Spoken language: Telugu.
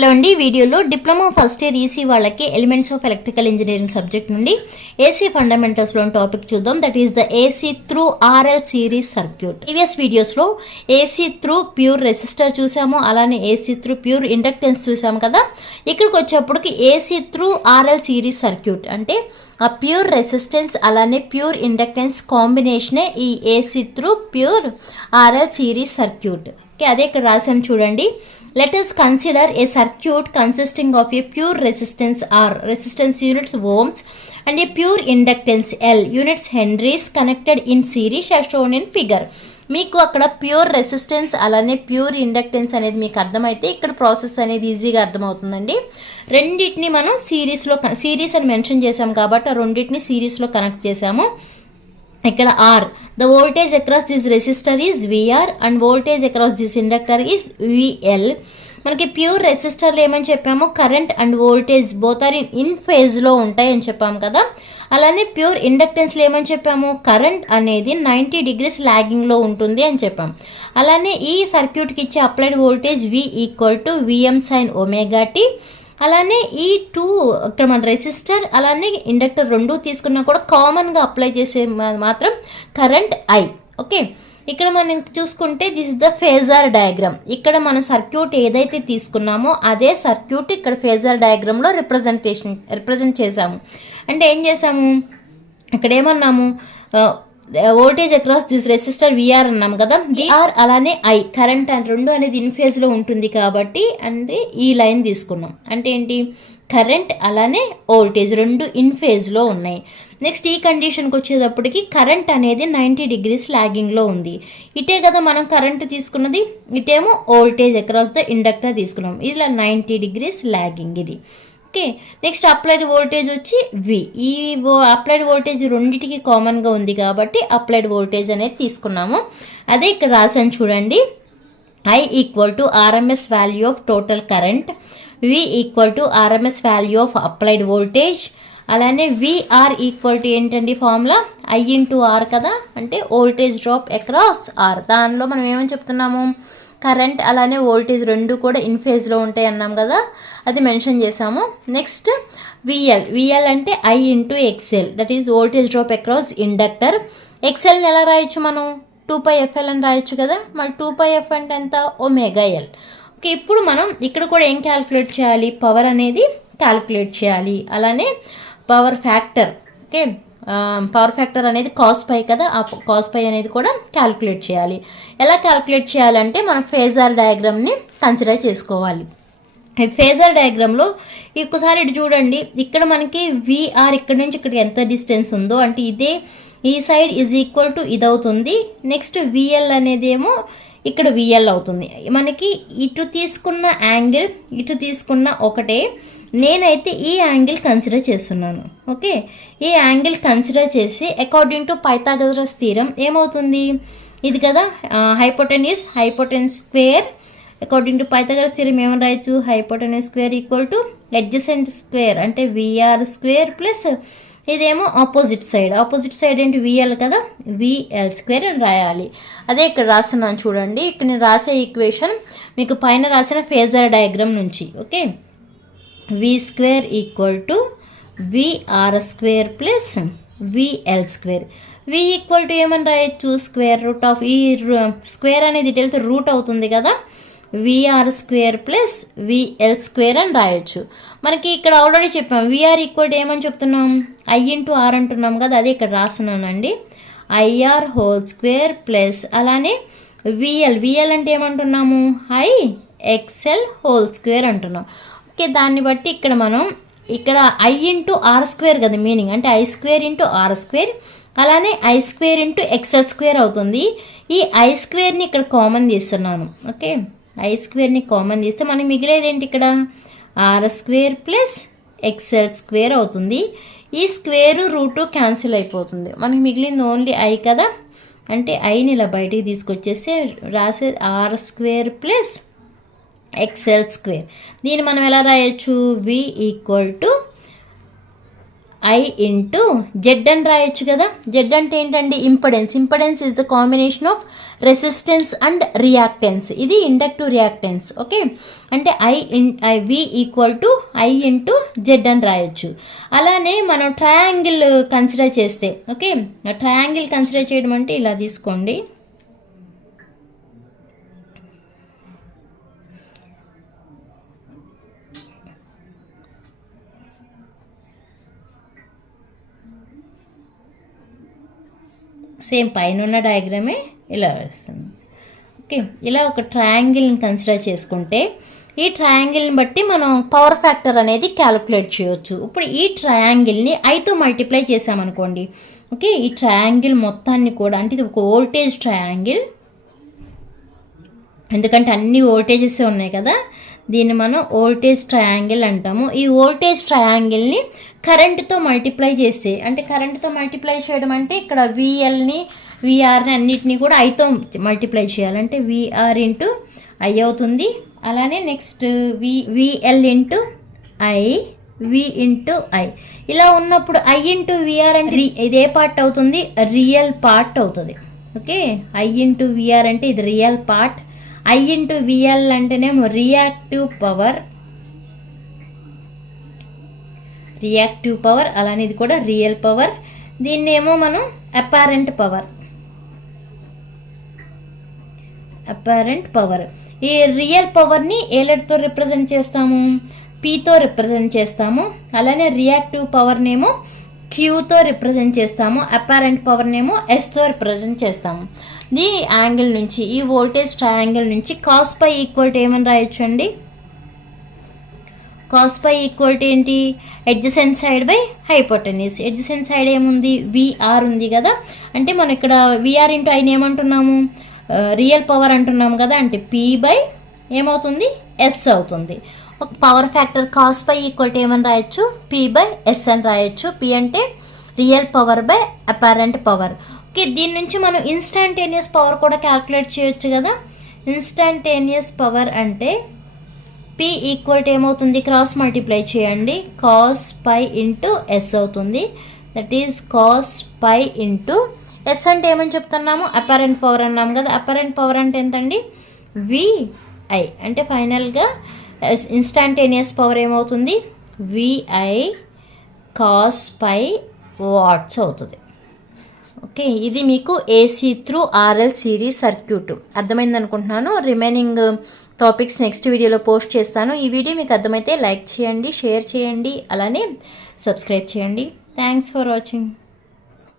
హలో అండి, వీడియోలో డిప్లొమా ఫస్ట్ ఇయర్ ఈసీ వాళ్ళకి elements of electrical engineering subject నుండి ఏసీ ఫండమెంటల్స్లో టాపిక్ చూద్దాం. That is the AC through RL series circuit. Previous వీడియోస్లో ఏసీ త్రూ ప్యూర్ రెసిస్టర్ చూసాము, అలానే ఏసీ త్రూ ప్యూర్ ఇండక్టెన్స్ చూసాము కదా. ఇక్కడికి వచ్చేప్పటికి AC through RL series circuit అంటే ఆ ప్యూర్ రెసిస్టెన్స్ అలానే ప్యూర్ ఇండక్టెన్స్ కాంబినేషనే ఈ AC through pure RL series circuit. Okay, అదే ఇక్కడ రాసాను చూడండి. Let us consider a circuit consisting of a pure resistance R, resistance units ohms, and a pure inductance L, units henries connected in series as shown in figure. మీకు అక్కడ ప్యూర్ రెసిస్టెన్స్ అలానే ప్యూర్ ఇండక్టెన్స్ అనేది మీకు అర్థమైతే ఇక్కడ ప్రాసెస్ అనేది ఈజీగా అర్థమవుతుందండి. రెండింటిని మనం సిరీస్ అని మెన్షన్ చేసాం కాబట్టి ఆ రెండింటిని సిరీస్లో కనెక్ట్ చేసాము. ఇక్కడ are the voltage across this resistor is VR and voltage across this inductor is VL. మనకి ప్యూర్ రెసిస్టర్లు ఏమని చెప్పాము, current and voltage both are in ఫేజ్లో ఉంటాయి అని చెప్పాము కదా. అలానే ప్యూర్ ఇండక్టెన్స్లో ఏమని చెప్పాము, కరెంట్ అనేది 90 degrees లాగింగ్లో ఉంటుంది అని చెప్పాము. అలానే ఈ సర్క్యూట్కి ఇచ్చే applied voltage V = VM sin ωt. అలానే ఈ ఇక్కడ మన రెసిస్టర్ అలానే ఇండక్టర్ రెండు తీసుకున్నా కూడా కామన్గా అప్లై చేసే మాత్రం కరెంట్ I. ఓకే, ఇక్కడ మనం చూసుకుంటే this is the phasor diagram. ఇక్కడ మన సర్క్యూట్ ఏదైతే తీసుకున్నామో అదే సర్క్యూట్ ఇక్కడ ఫేజర్ డయాగ్రామ్లో రిప్రజెంట్ చేసాము. అంటే ఏం చేసాము, ఇక్కడ ఏమన్నాము, voltage across this resistor VR అన్నాం కదా. విఆర్ అలానే ఐ కరెంట్ అండ్ రెండు అనేది ఇన్ ఫేజ్లో ఉంటుంది కాబట్టి అంటే ఈ లైన్ తీసుకున్నాం. అంటే ఏంటి, కరెంట్ అలానే వోల్టేజ్ రెండు ఇన్ ఫేజ్లో ఉన్నాయి. నెక్స్ట్ ఈ కండిషన్కి వచ్చేటప్పటికి కరెంట్ అనేది 90 degrees లాగింగ్లో ఉంది. ఇటే కదా మనం కరెంట్ తీసుకున్నది, ఇటేమో వోల్టేజ్ అక్రాస్ ద ఇండక్టర్ తీసుకున్నాం. ఇలా 90 degrees లాగింగ్ ఇది. ఓకే, నెక్స్ట్ అప్లైడ్ వోల్టేజ్ వచ్చి V. ఈ అప్లైడ్ వోల్టేజ్ రెండింటికి కామన్గా ఉంది కాబట్టి అప్లైడ్ వోల్టేజ్ అనేది తీసుకున్నాము. అదే ఇక్కడ రాసాను చూడండి. I = RMS value of total current, V = RMS value of applied voltage. అలానే VR ఏంటండి ఫార్ములా, I × R కదా, అంటే వోల్టేజ్ డ్రాప్ అక్రాస్ R. దానిలో మనం ఏమని చెప్తున్నాము, కరెంట్ అలానే వోల్టేజ్ రెండు కూడా ఇన్ ఫేజ్లో ఉంటాయి అన్నాం కదా, అది మెన్షన్ చేసాము. నెక్స్ట్ విఎల్ అంటే I × XL, that is voltage drop across inductor. ఎక్సెల్ని ఎలా రాయొచ్చు మనం, 2πfL అని రాయొచ్చు కదా. మరి 2πf అంటే ఎంత, ωL. ఓకే, ఇప్పుడు మనం ఇక్కడ కూడా ఏం క్యాలిక్యులేట్ చేయాలి, పవర్ అనేది క్యాలిక్యులేట్ చేయాలి. అలానే power factor. Okay, power factor అనేది cos⁻ కదా, ఆ cos⁻ అనేది కూడా క్యాలిక్యులేట్ చేయాలి. ఎలా క్యాలిక్యులేట్ చేయాలంటే మనం ఫేజర్ డయాగ్రామ్ని కన్సిడర్ చేసుకోవాలి. ఈ ఫేజర్ డయాగ్రామ్లో ఒక్కసారి ఇటు చూడండి. ఇక్కడ మనకి విఆర్ ఇక్కడ నుంచి ఇక్కడికి ఎంత డిస్టెన్స్ ఉందో అంటే ఇదే ఈ సైడ్ = ఇది అవుతుంది. నెక్స్ట్ విఎల్ అనేది ఏమో ఇక్కడ విఎల్ అవుతుంది. మనకి ఇటు తీసుకున్న యాంగిల్ ఇటు తీసుకున్న ఒకటే. నేనైతే ఈ యాంగిల్ కన్సిడర్ చేస్తున్నాను. ఓకే, ఈ యాంగిల్ కన్సిడర్ చేసి అకార్డింగ్ టు పైథాగరస్ థీరం ఏమవుతుంది, ఇది కదా hypotenuse square. According to Pythagoras theorem ఏమని రాయొచ్చు, హైపోటెన్యూస్ స్క్వేర్ = అడ్జసెంట్ స్క్వేర్ అంటే VR² ప్లస్ ఇదేమో ఆపోజిట్ సైడ్ ఏంటి విఎల్ కదా, VL² అని రాయాలి. అదే ఇక్కడ రాస్తున్నాను చూడండి. ఇక్కడ నేను రాసే ఈక్వేషన్ మీకు పైన రాసిన ఫేజర్ డయాగ్రామ్ నుంచి. Okay, V² = VR² plus VL². V ఏమని రాయొచ్చు, √ ఈ స్క్వేర్ అనేది డీటెయిల్స్ రూట్ అవుతుంది కదా, VR² ప్లస్ VL² అని రాయొచ్చు. మనకి ఇక్కడ ఆల్రెడీ చెప్పాం VR ఏమని చెప్తున్నాం, I × R అంటున్నాం కదా, అదే ఇక్కడ రాస్తున్నానండి. IR² ప్లస్ అలానే VL అంటే ఏమంటున్నాము, IXL² అంటున్నాం. ఓకే, దాన్ని బట్టి ఇక్కడ మనం ఇక్కడ I × R² కదా మీనింగ్, అంటే I² × R². అలానే I² × XL² అవుతుంది. ఈ I²ని ఇక్కడ కామన్ తీస్తున్నాను. ఓకే, I²ని కామన్ తీస్తే మనకి మిగిలేది ఏంటి, ఇక్కడ R² ప్లస్ XL² అవుతుంది. ఈ స్క్వేర్ రూట్ క్యాన్సిల్ అయిపోతుంది. మనకి మిగిలింది ఓన్లీ I కదా, అంటే Iని ఇలా బయటికి తీసుకొచ్చేసి రాసే R² ప్లస్ XL². దీన్ని మనం ఎలా రాయొచ్చు, V = ఐ ఇంటూ జెడ్ అని రాయొచ్చు కదా. జెడ్ అంటే ఏంటండి? Impedance. Impedance is the combination of resistance and reactance. ఇది ఇండక్టివ్ రియాక్టెన్స్. ఓకే, అంటే V equal to I into Z అని రాయొచ్చు. అలానే మనం ట్రయాంగిల్ కన్సిడర్ చేస్తే, ఓకే, ట్రయాంగిల్ కన్సిడర్ చేయడం అంటే ఇలా తీసుకోండి. సేమ్ పైన ఉన్న డయాగ్రామే ఇలా వస్తుంది. ఓకే, ఇలా ఒక ట్రయాంగిల్ని కన్సిడర్ చేసుకుంటే ఈ ట్రయాంగిల్ని బట్టి మనం పవర్ ఫ్యాక్టర్ అనేది క్యాలిక్యులేట్ చేయొచ్చు. ఇప్పుడు ఈ ట్రయాంగిల్ని ఐతో మల్టిప్లై చేసామనుకోండి. ఓకే, ఈ ట్రయాంగిల్ మొత్తాన్ని కూడా, అంటే ఇది ఒక వోల్టేజ్ ట్రయాంగిల్, ఎందుకంటే అన్ని వోల్టేజెస్ ఉన్నాయి కదా, దీన్ని మనం వోల్టేజ్ ట్రయాంగిల్ అంటాము. ఈ వోల్టేజ్ ట్రయాంగిల్ని కరెంటుతో మల్టిప్లై చేస్తే, అంటే కరెంటుతో మల్టిప్లై చేయడం అంటే ఇక్కడ విఎల్ని విఆర్ని అన్నిటినీ కూడా ఐతో మల్టిప్లై చేయాలంటే విఆర్ ఇంటూ ఐ అవుతుంది. అలానే next VL into I, V into I. ఇలా ఉన్నప్పుడు ఐ ఇంటూ విఆర్ అంటే ఇదే పార్ట్ అవుతుంది, రియల్ పార్ట్ అవుతుంది. ఓకే, ఐ ఇంటూ విఆర్ అంటే ఇది real part. I into VL అంటేనేమో రియాక్టివ్ పవర్, అలానే ఇది కూడా రియల్ పవర్. దీన్నేమో మనం అపారెంట్ పవర్. ఈ రియల్ పవర్ని ఏ లెటర్తో రిప్రజెంట్ చేస్తాము? పీతో రిప్రజెంట్ చేస్తాము. అలానే రియాక్టివ్ పవర్నేమో క్యూతో రిప్రజెంట్ చేస్తాము. అపారెంట్ పవర్నేమో ఎస్తో రిప్రజెంట్ చేస్తాము. ఈ యాంగిల్ నుంచి, ఈ వోల్టేజ్ ట్రయాంగిల్ నుంచి కాస్ పై ఈక్వల్ టు ఏమని రాయొచ్చు అండి? కాస్ పై ఈక్వల్ టు ఏంటి? Adjacent side by hypotenuse. Adjacent side ఏముంది? విఆర్ ఉంది కదా. అంటే మనం ఇక్కడ విఆర్ ఇంటూ ఐని ఏమంటున్నాము? రియల్ పవర్ అంటున్నాము కదా. అంటే పి బై ఏమవుతుంది? ఎస్ అవుతుంది. ఒక power factor cos phi equal to ఏమని రాయొచ్చు? పి బై ఎస్ అని రాయొచ్చు. పి అంటే real power by apparent power. Okay, దీని నుంచి మనం ఇన్స్టాంటేనియస్ పవర్ కూడా క్యాల్కులేట్ చేయొచ్చు కదా. ఇన్స్టాంటేనియస్ పవర్ అంటే పి ఈక్వల్ టు ఏమవుతుంది? క్రాస్ మల్టిప్లై చేయండి, కాస్ పై ఇంటూ ఎస్ అవుతుంది. That is cos phi into S అంటే ఏమని చెప్తున్నాము? అపారెంట్ పవర్ అన్నాము కదా. అపారెంట్ పవర్ అంటే ఎంతండి? విఐ. అంటే ఫైనల్గా ఇన్స్టాంటేనియస్ పవర్ ఏమవుతుంది? విఐ కాస్ పై వాట్స్ అవుతుంది. ఓకే, ఇది మీకు AC through RL series circuit అర్థమైంది అనుకుంటున్నాను. రిమైనింగ్ టాపిక్స్ నెక్స్ట్ వీడియోలో పోస్ట్ చేస్తాను. ఈ వీడియో మీకు అర్థమైతే లైక్ చేయండి, షేర్ చేయండి, అలానే సబ్స్క్రైబ్ చేయండి. Thanks for watching.